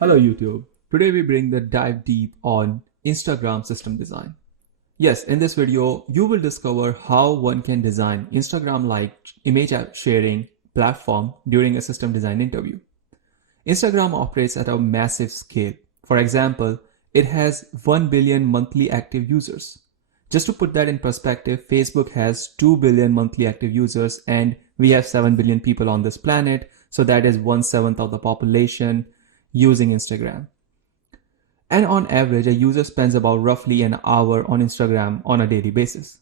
Hello YouTube. Today we bring the dive deep on Instagram system design. Yes, in this video you will discover how one can design Instagram-like image sharing platform during a system design interview. Instagram operates at a massive scale. For example, it has 1 billion monthly active users. Just to put that in perspective, Facebook has 2 billion monthly active users and we have 7 billion people on this planet, so that is 1/7 of the population using Instagram. And on average, a user spends about roughly an hour on Instagram on a daily basis.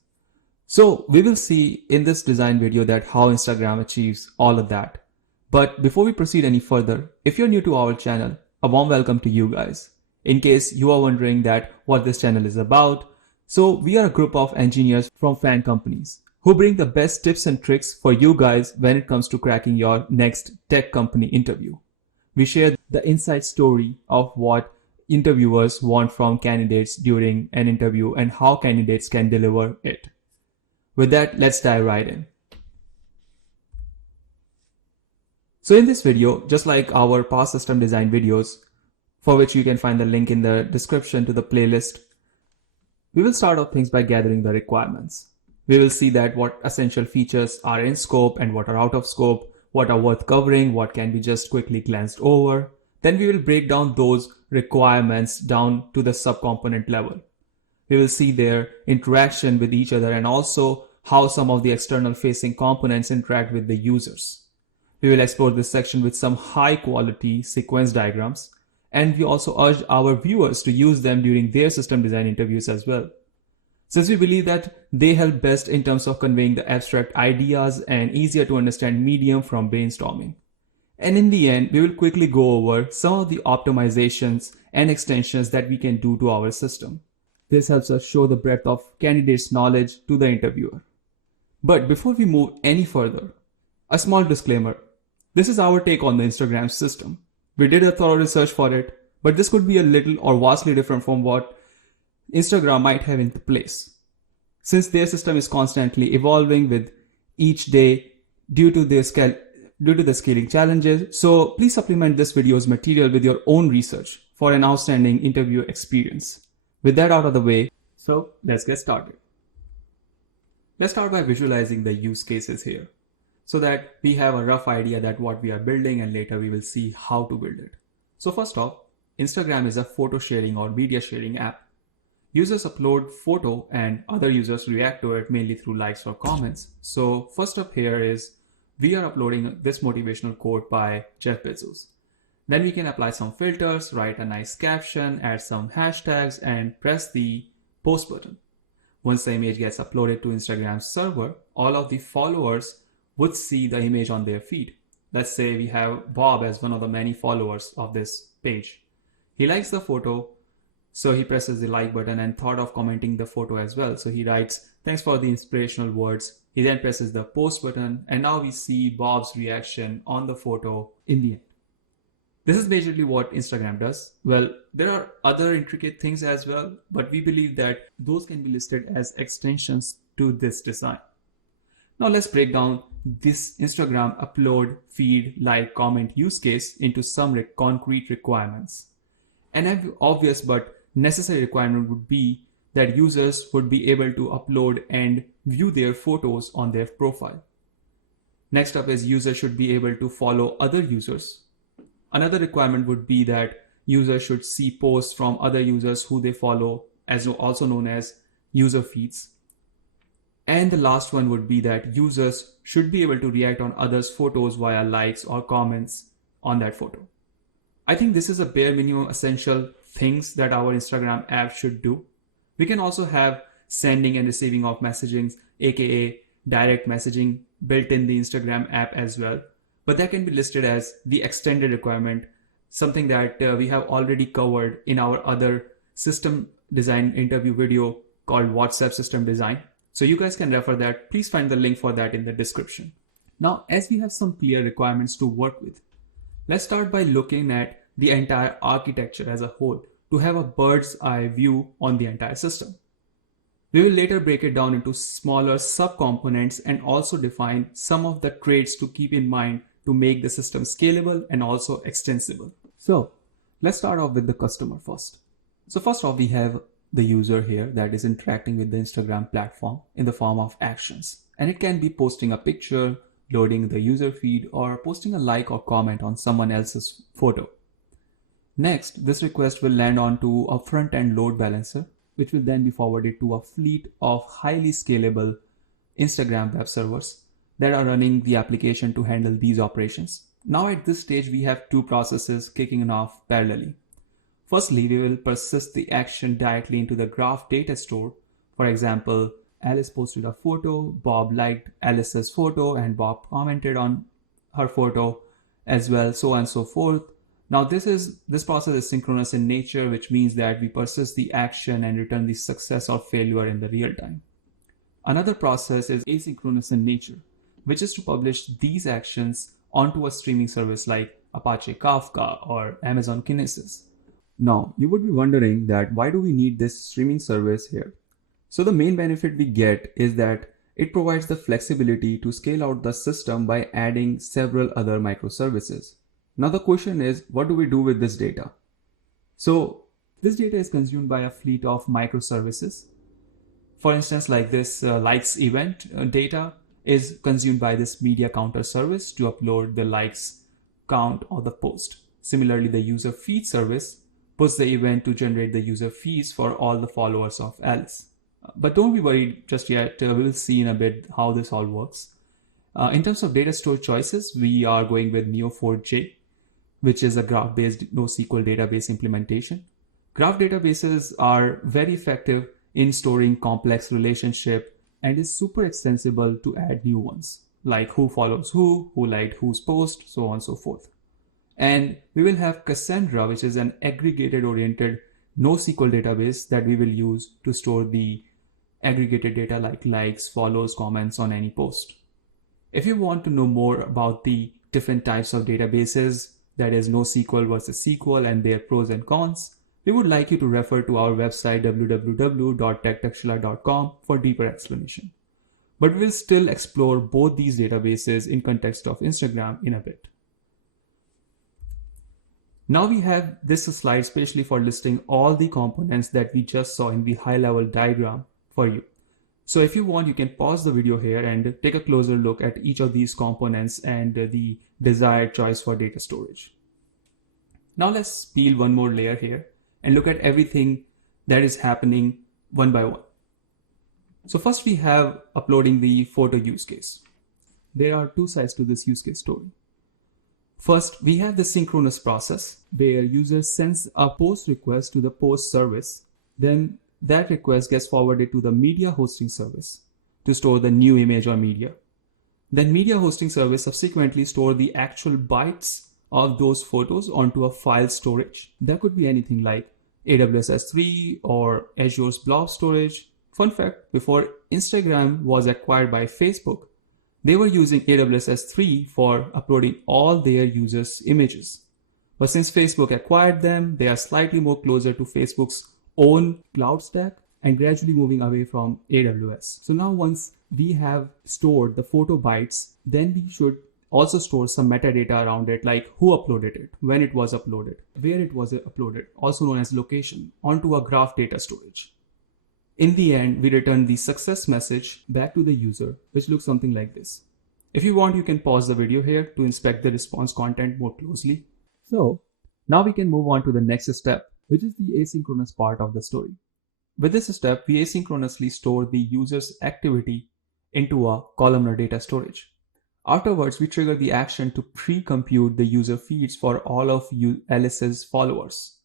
So we will see in this design video that how Instagram achieves all of that. But before we proceed any further, if you're new to our channel, a warm welcome to you guys. In case you are wondering that what this channel is about, so we are a group of engineers from fan companies who bring the best tips and tricks for you guys when it comes to cracking your next tech company interview. We share the inside story of what interviewers want from candidates during an interview and how candidates can deliver it. With that, let's dive right in. So in this video, just like our past system design videos, for which you can find the link in the description to the playlist, we will start off things by gathering the requirements. We will see that what essential features are in scope and what are out of scope, what are worth covering, what can be just quickly glanced over. Then we will break down those requirements down to the subcomponent level. We will see their interaction with each other and also how some of the external facing components interact with the users. We will explore this section with some high quality sequence diagrams, and we also urge our viewers to use them during their system design interviews as well, since we believe that they help best in terms of conveying the abstract ideas and easier to understand medium from brainstorming. And in the end, we will quickly go over some of the optimizations and extensions that we can do to our system. This helps us show the breadth of candidates' knowledge to the interviewer. But before we move any further, a small disclaimer. This is our take on the Instagram system. We did a thorough research for it, but this could be a little or vastly different from what Instagram might have in place, since their system is constantly evolving with each day due to the scaling challenges. So please supplement this video's material with your own research for an outstanding interview experience. With that out of the way, so let's get started. Let's start by visualizing the use cases here so that we have a rough idea that what we are building, and later we will see how to build it. So first off, Instagram is a photo sharing or media sharing app. Users upload photo and other users react to it mainly through likes or comments. So first up here is we are uploading this motivational quote by Jeff Bezos. Then we can apply some filters, write a nice caption, add some hashtags, and press the post button. Once the image gets uploaded to Instagram's server, all of the followers would see the image on their feed. Let's say we have Bob as one of the many followers of this page. He likes the photo, so he presses the like button and thought of commenting the photo as well. So he writes, "Thanks for the inspirational words." He then presses the post button, and now we see Bob's reaction on the photo in the end. This is majorly what Instagram does. Well, there are other intricate things as well, but we believe that those can be listed as extensions to this design. Now let's break down this Instagram upload, feed, like, comment use case into some concrete requirements. An obvious but necessary requirement would be that users would be able to upload and view their photos on their profile. Next up is users should be able to follow other users. Another requirement would be that users should see posts from other users who they follow, as also known as user feeds. And the last one would be that users should be able to react on others' photos via likes or comments on that photo. I think this is a bare minimum essential things that our Instagram app should do. We can also have sending and receiving of messaging, aka direct messaging, built in the Instagram app as well. But that can be listed as the extended requirement, something that we have already covered in our other system design interview video called WhatsApp System Design. So you guys can refer that. Please find the link for that in the description. Now, as we have some clear requirements to work with, let's start by looking at the entire architecture as a whole to have a bird's eye view on the entire system. We will later break it down into smaller subcomponents and also define some of the traits to keep in mind to make the system scalable and also extensible. So Let's start off with the customer first. So first off, we have the user here that is interacting with the Instagram platform in the form of actions. And it can be posting a picture, loading the user feed, or posting a like or comment on someone else's photo. Next, this request will land onto a front-end load balancer, which will then be forwarded to a fleet of highly scalable Instagram web servers that are running the application to handle these operations. Now at this stage, we have two processes kicking off parallelly. Firstly, we will persist the action directly into the graph data store. For example, Alice posted a photo, Bob liked Alice's photo, and Bob commented on her photo as well, so on and so forth. Now this process is synchronous in nature, which means that we persist the action and return the success or failure in the real time. Another process is asynchronous in nature, which is to publish these actions onto a streaming service like Apache Kafka or Amazon Kinesis. Now, you would be wondering that why do we need this streaming service here? So the main benefit we get is that it provides the flexibility to scale out the system by adding several other microservices. Now the question is, what do we do with this data? So this data is consumed by a fleet of microservices. For instance, like this likes event data is consumed by this media counter service to upload the likes count of the post. Similarly, the user feed service puts the event to generate the user feeds for all the followers of Alice. But don't be worried just yet. We'll see in a bit how this all works. In terms of data store choices, we are going with Neo4j, which is a graph-based NoSQL database implementation. Graph databases are very effective in storing complex relationships and is super extensible to add new ones, like who follows who liked whose post, so on and so forth. And we will have Cassandra, which is an aggregated oriented NoSQL database that we will use to store the aggregated data like likes, follows, comments on any post. If you want to know more about the different types of databases, that is NoSQL versus SQL and their pros and cons, we would like you to refer to our website www.techtakshila.com for deeper explanation. But we will still explore both these databases in context of Instagram in a bit. Now we have this slide specially for listing all the components that we just saw in the high-level diagram for you. So if you want, you can pause the video here and take a closer look at each of these components and the desired choice for data storage. Now let's peel one more layer here and look at everything that is happening one by one. So first we have uploading the photo use case. There are two sides to this use case story. First, we have the synchronous process where user sends a post request to the post service. Then that request gets forwarded to the media hosting service to store the new image or media. Then media hosting service subsequently store the actual bytes of those photos onto a file storage. That could be anything like AWS S3 or Azure's blob storage. Fun fact, before Instagram was acquired by Facebook, they were using AWS S3 for uploading all their users' images. But since Facebook acquired them, they are slightly more closer to Facebook's own cloud stack and gradually moving away from AWS. So now once we have stored the photo bytes, then we should also store some metadata around it, like who uploaded it, when it was uploaded, where it was uploaded, also known as location, onto a graph data storage. In the end, we return the success message back to the user, which looks something like this. If you want, you can pause the video here to inspect the response content more closely. So now we can move on to the next step, which is the asynchronous part of the story. With this step, we asynchronously store the user's activity into a columnar data storage. Afterwards, we trigger the action to pre-compute the user feeds for all of Alice's followers.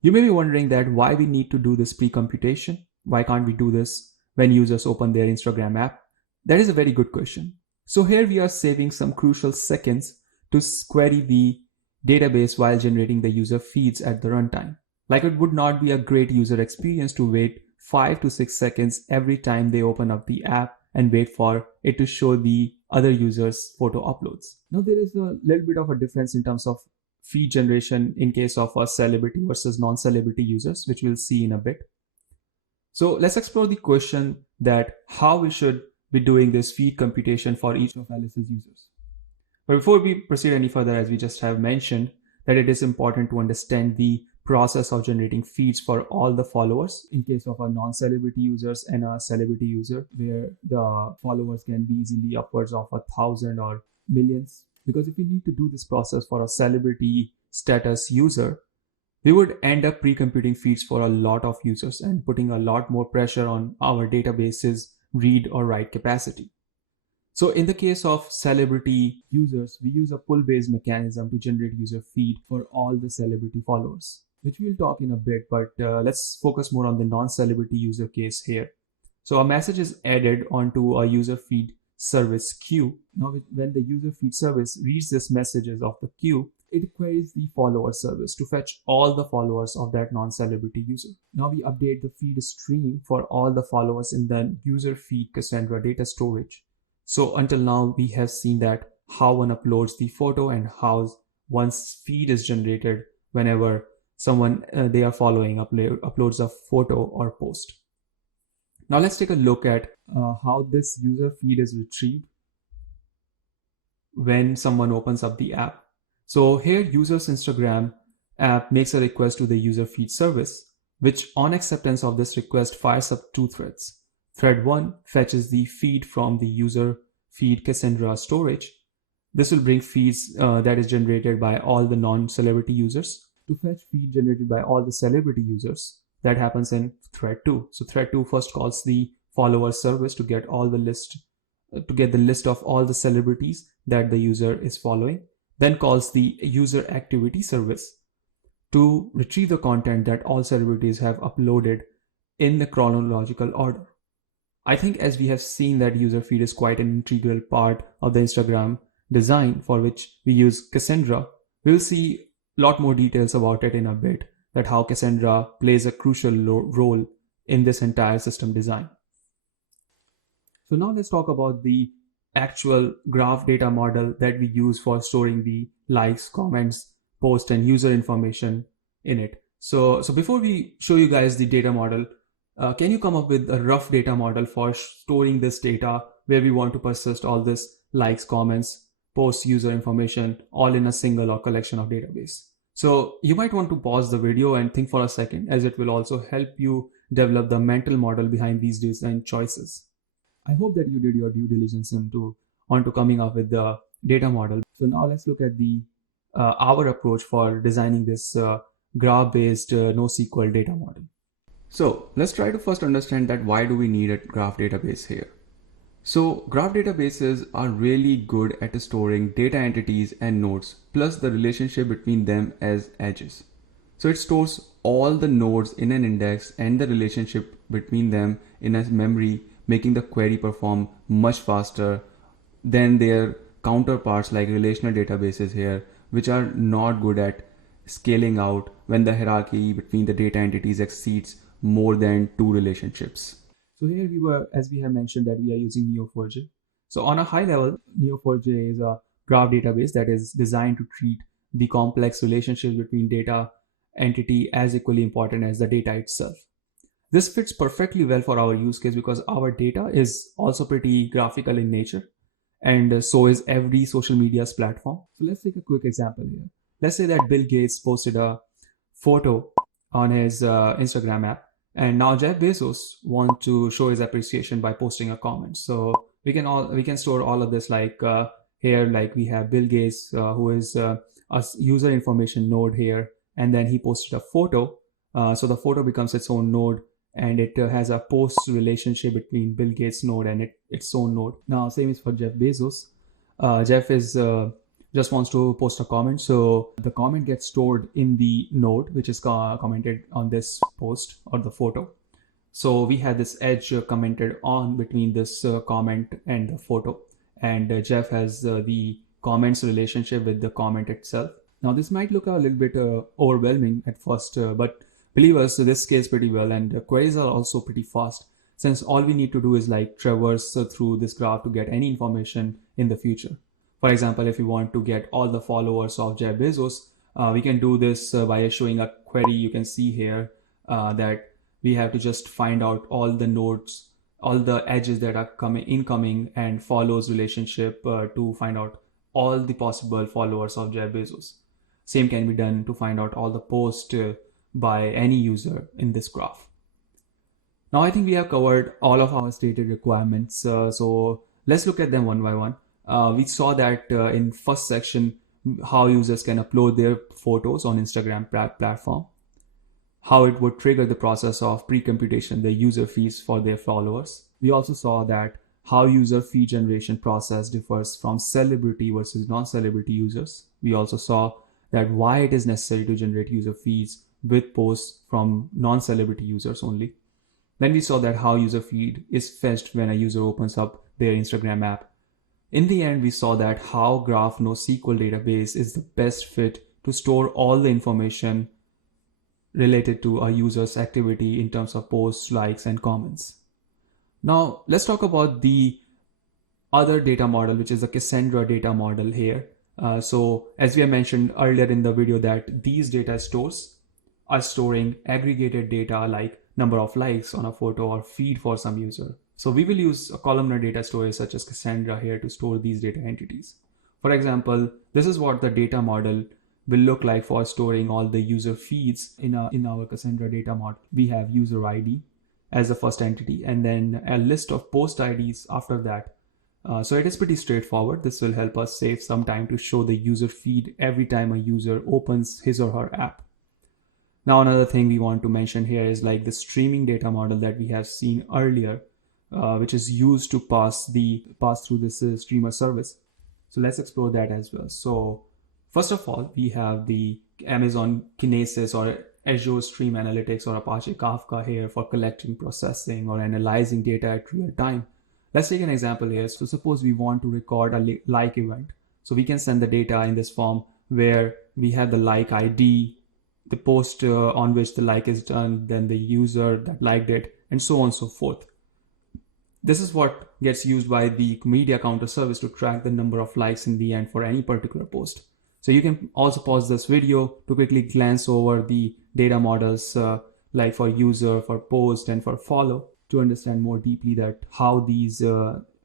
You may be wondering that why we need to do this pre-computation. Why can't we do this when users open their Instagram app? That is a very good question. So here we are saving some crucial seconds to query the database while generating the user feeds at the runtime. Like it would not be a great user experience to wait 5 to 6 seconds every time they open up the app and wait for it to show the other users' photo uploads. Now there is a little bit of a difference in terms of feed generation in case of a celebrity versus non-celebrity users, which we'll see in a bit. So let's explore the question that how we should be doing this feed computation for each of Alice's users. But before we proceed any further, as we just have mentioned, that it is important to understand the process of generating feeds for all the followers in case of a non-celebrity users and a celebrity user, where the followers can be easily upwards of 1,000 or millions. Because if we need to do this process for a celebrity status user, we would end up pre-computing feeds for a lot of users and putting a lot more pressure on our database's read or write capacity. So in the case of celebrity users, we use a pull-based mechanism to generate user feed for all the celebrity followers, which we'll talk in a bit, but let's focus more on the non-celebrity user case here. So a message is added onto a user feed service queue. Now, when the user feed service reads these messages of the queue, it queries the follower service to fetch all the followers of that non-celebrity user. Now we update the feed stream for all the followers in the user feed Cassandra data storage. So until now, we have seen that how one uploads the photo and how one's feed is generated whenever someone they are following uploads a photo or post. Now let's take a look at how this user feed is retrieved when someone opens up the app. So here user's Instagram app makes a request to the user feed service, which on acceptance of this request fires up two threads. Thread 1 fetches the feed from the user feed Cassandra storage. This will bring feeds that is generated by all the non-celebrity users to fetch feed generated by all the celebrity users. That happens in thread 2. So thread 2 first calls the follower service to get all the list of all the celebrities that the user is following, then calls the user activity service to retrieve the content that all celebrities have uploaded in the chronological order. I think as we have seen that user feed is quite an integral part of the Instagram design for which we use Cassandra, we'll see a lot more details about it in a bit, that how Cassandra plays a crucial role in this entire system design. So now let's talk about the actual graph data model that we use for storing the likes, comments, post, and user information in it. So before we show you guys the data model, can you come up with a rough data model for storing this data where we want to persist all this likes, comments, post, user information all in a single or collection of database? So you might want to pause the video and think for a second, as it will also help you develop the mental model behind these design choices. I hope that you did your due diligence onto coming up with the data model. So now let's look at the our approach for designing this graph-based NoSQL data model. So let's try to first understand that why do we need a graph database here. So graph databases are really good at storing data entities and nodes, plus the relationship between them as edges. So it stores all the nodes in an index and the relationship between them in a memory, making the query perform much faster than their counterparts like relational databases here, which are not good at scaling out when the hierarchy between the data entities exceeds more than two relationships. So here as we have mentioned, that we are using Neo4j. So on a high level, Neo4j is a graph database that is designed to treat the complex relationships between data entity as equally important as the data itself. This fits perfectly well for our use case because our data is also pretty graphical in nature, and so is every social media's platform. So let's take a quick example here. Let's say that Bill Gates posted a photo on his Instagram app, and now Jeff Bezos wants to show his appreciation by posting a comment. So we can store all of this like here, like we have Bill Gates who is a user information node here, and then he posted a photo. So the photo becomes its own node, and it has a post relationship between Bill Gates node and its own node. Now same is for Jeff Bezos. Jeff is just wants to post a comment, so the comment gets stored in the node which is commented on this post or the photo. So we have this edge commented on between this comment and the photo, and Jeff has the comments relationship with the comment itself. Now this might look a little bit overwhelming at first, but believe us, this scales pretty well, and queries are also pretty fast, since all we need to do is like traverse through this graph to get any information in the future. For example, if we want to get all the followers of Jeff Bezos, we can do this by issuing a query. You can see here that we have to just find out all the nodes, all the edges that are incoming and follows relationship to find out all the possible followers of Jeff Bezos. Same can be done to find out all the posts by any user in this graph. Now I think we have covered all of our stated requirements. So let's look at them one by one. We saw that in first section, how users can upload their photos on Instagram platform, how it would trigger the process of pre-computation, the user feeds for their followers. We also saw that how user feed generation process differs from celebrity versus non-celebrity users. We also saw that why it is necessary to generate user feeds with posts from non-celebrity users only. Then we saw that how user feed is fetched when a user opens up their Instagram app. In the end, we saw that how Graph NoSQL database is the best fit to store all the information related to a user's activity in terms of posts, likes, and comments. Now, let's talk about the other data model, which is the Cassandra data model here. So as we have mentioned earlier in the video, that these data stores are storing aggregated data like number of likes on a photo or feed for some user. So we will use a columnar data storage such as Cassandra here to store these data entities. For example, this is what the data model will look like for storing all the user feeds in our Cassandra data model. We have user ID as the first entity and then a list of post IDs after that. So it is pretty straightforward. This will help us save some time to show the user feed every time a user opens his or her app. Now another thing we want to mention here is like the streaming data model that we have seen earlier, which is used to pass through this streamer service. So let's explore that as well. So first of all, we have the Amazon Kinesis or Azure Stream Analytics or Apache Kafka here for collecting, processing, or analyzing data at real time. Let's take an example here. So suppose we want to record a like event. So we can send the data in this form where we have the like ID, the post on which the like is done, then the user that liked it, and so on and so forth. This is what gets used by the media counter service to track the number of likes in the end for any particular post. So you can also pause this video to quickly glance over the data models like for user, for post, and for follow to understand more deeply that how these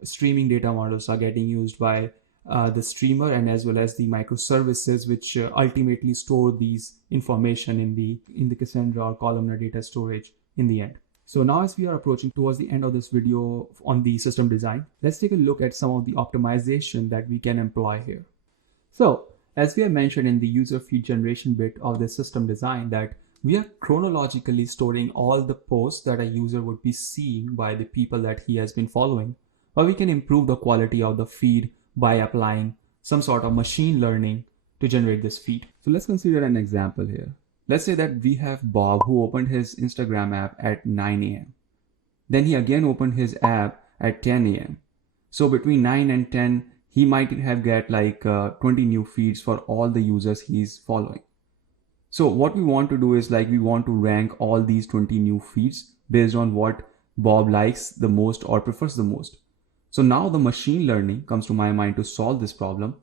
streaming data models are getting used by the streamer and as well as the microservices which ultimately store these information in the Cassandra or columnar data storage in the end. So now as we are approaching towards the end of this video on the system design, let's take a look at some of the optimization that we can employ here. So as we have mentioned in the user feed generation bit of the system design, that we are chronologically storing all the posts that a user would be seeing by the people that he has been following. But we can improve the quality of the feed by applying some sort of machine learning to generate this feed. So let's consider an example here. Let's say that we have Bob who opened his Instagram app at 9 a.m. Then he again opened his app at 10 a.m. So between 9 and 10, he might have get like 20 new feeds for all the users he's following. So what we want to do is like we want to rank all these 20 new feeds based on what Bob likes the most or prefers the most. So now the machine learning comes to my mind to solve this problem.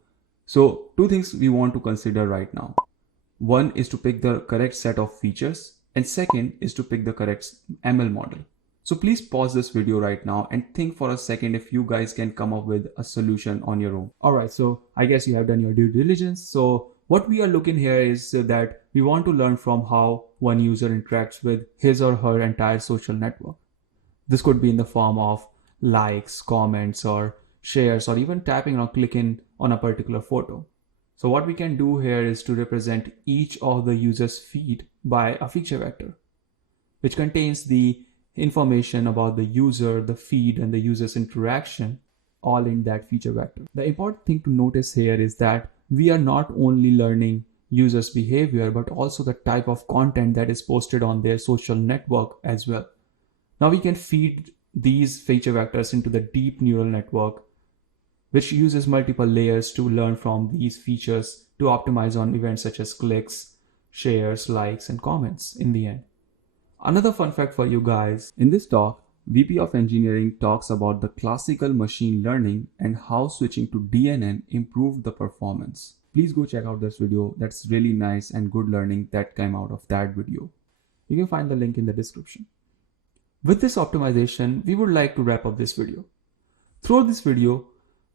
So two things we want to consider right now. One is to pick the correct set of features, and second is to pick the correct ML model. So please pause this video right now and think for a second if you guys can come up with a solution on your own. Alright, so I guess you have done your due diligence. So what we are looking here is that we want to learn from how one user interacts with his or her entire social network. This could be in the form of likes, comments, or shares, or even tapping or clicking on a particular photo. So what we can do here is to represent each of the user's feed by a feature vector, which contains the information about the user, the feed, and the user's interaction all in that feature vector. The important thing to notice here is that we are not only learning users' behavior, but also the type of content that is posted on their social network as well. Now we can feed these feature vectors into the deep neural network, which uses multiple layers to learn from these features to optimize on events such as clicks, shares, likes, and comments in the end. Another fun fact for you guys, in this talk, VP of Engineering talks about the classical machine learning and how switching to DNN improved the performance. Please go check out this video. That's really nice and good learning that came out of that video. You can find the link in the description. With this optimization, we would like to wrap up this video. Throughout this video,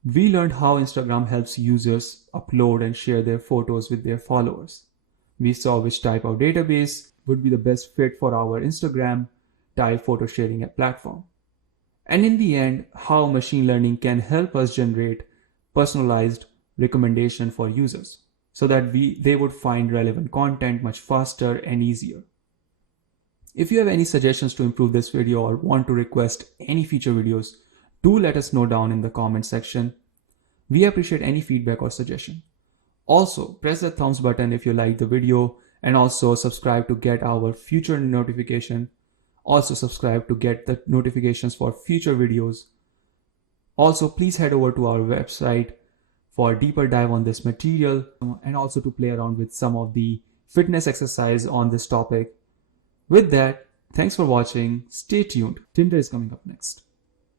We learned how Instagram helps users upload and share their photos with their followers. We saw which type of database would be the best fit for our Instagram type photo sharing platform. And in the end, how machine learning can help us generate personalized recommendation for users so that they would find relevant content much faster and easier. If you have any suggestions to improve this video or want to request any future videos, do let us know down in the comment section. We appreciate any feedback or suggestion. Also, press the thumbs button if you like the video, and also subscribe to get our future notification. Also subscribe to get the notifications for future videos. Also, please head over to our website for a deeper dive on this material and also to play around with some of the fitness exercise on this topic. With that, thanks for watching. Stay tuned. Tinder is coming up next.